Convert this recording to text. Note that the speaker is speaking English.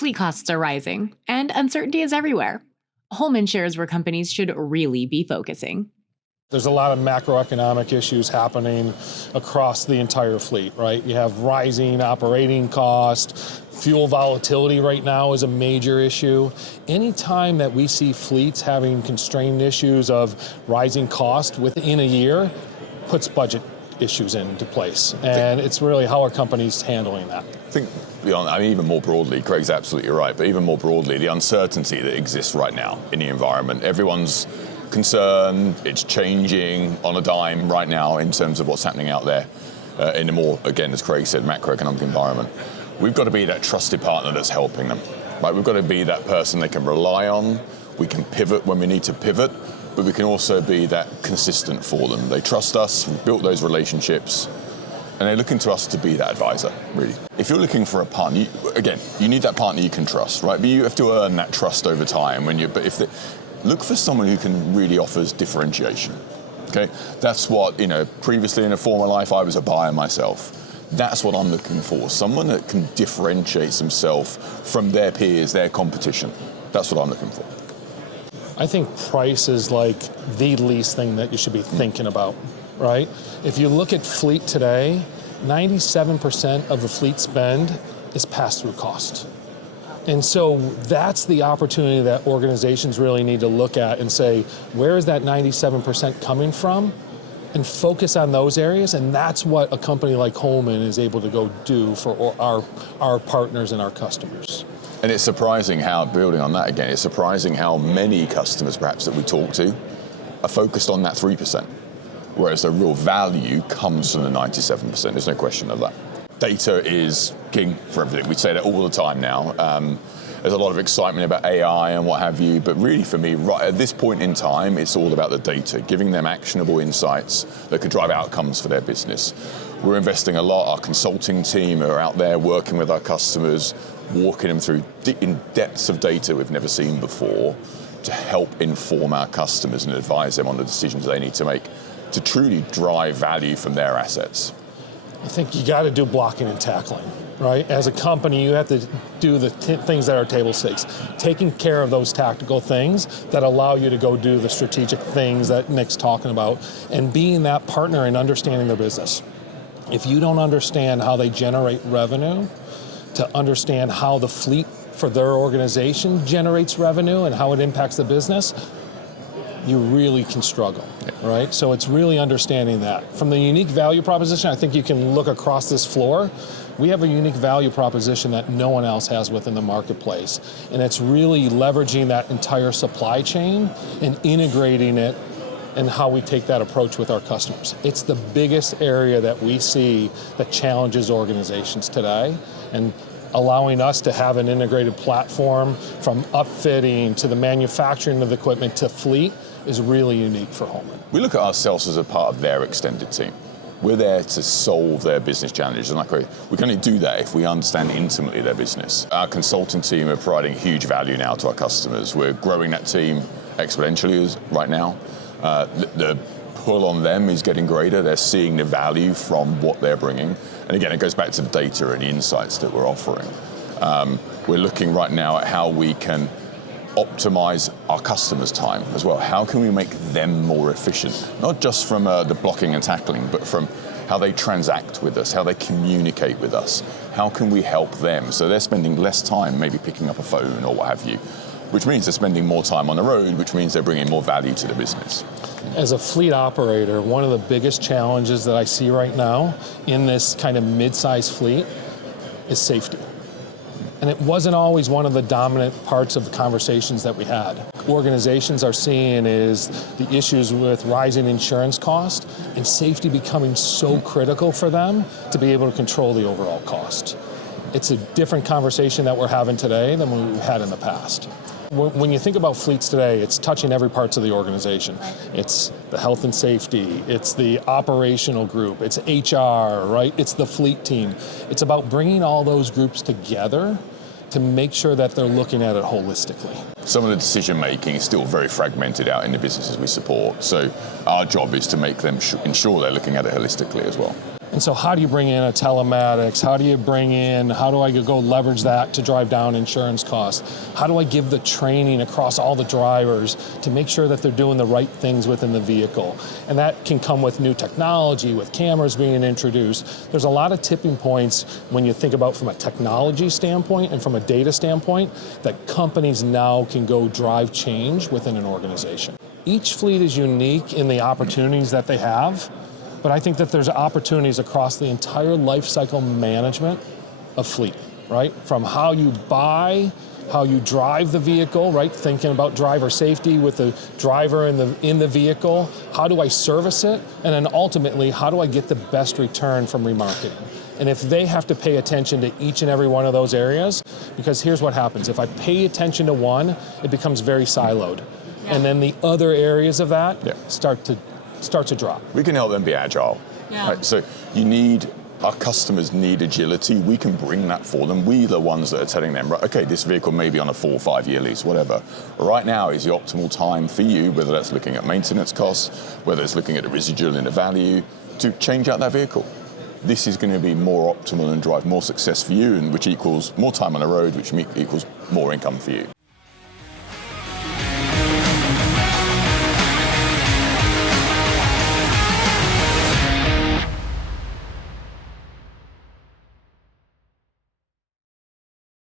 Fleet costs are rising, and uncertainty is everywhere. Holman shares where companies should really be focusing. There's a lot of macroeconomic issues happening across the entire fleet, right? You have rising operating cost, fuel volatility right now is a major issue. Anytime that we see fleets having constrained issues of rising cost within a year, puts budget issues into place. And it's really how are companies handling that. I think beyond, even more broadly, Craig's absolutely right, but even more broadly, the uncertainty that exists right now in the environment. Everyone's concerned, it's changing on a dime right now in terms of what's happening out there in a more, again, as Craig said, macroeconomic environment. We've got to be that trusted partner that's helping them. Right? We've got to be that person they can rely on. We can pivot when we need to pivot, but we can also be that consistent for them. They trust us, we've built those relationships, and they're looking to us to be that advisor, really. If you're looking for a partner, you need that partner you can trust, right? But you have to earn that trust over time. Look for someone who can really offers differentiation, okay? That's what, previously in a former life, I was a buyer myself. That's what I'm looking for, someone that can differentiate himself from their peers, their competition. That's what I'm looking for. I think price is like the least thing that you should be thinking about, right? If you look at fleet today, 97% of the fleet spend is pass-through cost. And so that's the opportunity that organizations really need to look at and say, where is that 97% coming from? And focus on those areas, and that's what a company like Holman is able to go do for our partners and our customers. And it's surprising how, building on that again, it's surprising how many customers perhaps that we talk to are focused on that 3%, whereas the real value comes from the 97%, there's no question of that. Data is king for everything. We say that all the time now. There's a lot of excitement about AI and what have you, but really for me, right at this point in time, it's all about the data, giving them actionable insights that could drive outcomes for their business. We're investing a lot. Our consulting team are out there working with our customers, walking them through in depths of data we've never seen before to help inform our customers and advise them on the decisions they need to make to truly drive value from their assets. I think you got to do blocking and tackling, right? As a company, you have to do the things that are table stakes, taking care of those tactical things that allow you to go do the strategic things that Nick's talking about, and being that partner and understanding their business. If you don't understand how they generate revenue, to understand how the fleet for their organization generates revenue and how it impacts the business, you really can struggle, right? So it's really understanding that. From the unique value proposition, I think you can look across this floor. We have a unique value proposition that no one else has within the marketplace. And it's really leveraging that entire supply chain and integrating it and how we take that approach with our customers. It's the biggest area that we see that challenges organizations today, and allowing us to have an integrated platform from upfitting to the manufacturing of the equipment to fleet is really unique for Holman. We look at ourselves as a part of their extended team. We're there to solve their business challenges, and we can only do that if we understand intimately their business. Our consulting team are providing huge value now to our customers. We're growing that team exponentially right now. The pull on them is getting greater. They're seeing the value from what they're bringing. And again, it goes back to the data and the insights that we're offering. We're looking right now at how we can optimize our customers' time as well. How can we make them more efficient? Not just from the blocking and tackling, but from how they transact with us, how they communicate with us. How can we help them? So they're spending less time maybe picking up a phone or what have you, which means they're spending more time on the road, which means they're bringing more value to the business. As a fleet operator, one of the biggest challenges that I see right now in this kind of mid-sized fleet is safety. And it wasn't always one of the dominant parts of the conversations that we had. Organizations are seeing is the issues with rising insurance cost and safety becoming so critical for them to be able to control the overall cost. It's a different conversation that we're having today than we've had in the past. When you think about fleets today, it's touching every part of the organization. It's the health and safety, it's the operational group, it's HR, right? It's the fleet team. It's about bringing all those groups together to make sure that they're looking at it holistically. Some of the decision making is still very fragmented out in the businesses we support. So our job is to make them ensure they're looking at it holistically as well. And And so how do you bring in a telematics? How do I go leverage that to drive down insurance costs? How do I give the training across all the drivers to make sure that they're doing the right things within the vehicle? And that can come with new technology, with cameras being introduced. There's a lot of tipping points when you think about from a technology standpoint and from a data standpoint that companies now can go drive change within an organization. Each fleet is unique in the opportunities that they have, but I think that there's opportunities across the entire life cycle management of fleet, right? From how you buy, how you drive the vehicle, right? Thinking about driver safety with the driver in the vehicle. How do I service it? And then ultimately, how do I get the best return from remarketing? And if they have to pay attention to each and every one of those areas, because here's what happens. If I pay attention to one, it becomes very siloed. Yeah. And then the other areas of that start to drop. We can help them be agile. Yeah. Right? So our customers need agility. We can bring that for them. We are the ones that are telling them, right, okay, this vehicle may be on a 4 or 5 year lease, whatever. Right now is the optimal time for you, whether that's looking at maintenance costs, whether it's looking at the residual in the value, to change out that vehicle. This is going to be more optimal and drive more success for you, and which equals more time on the road, which equals more income for you.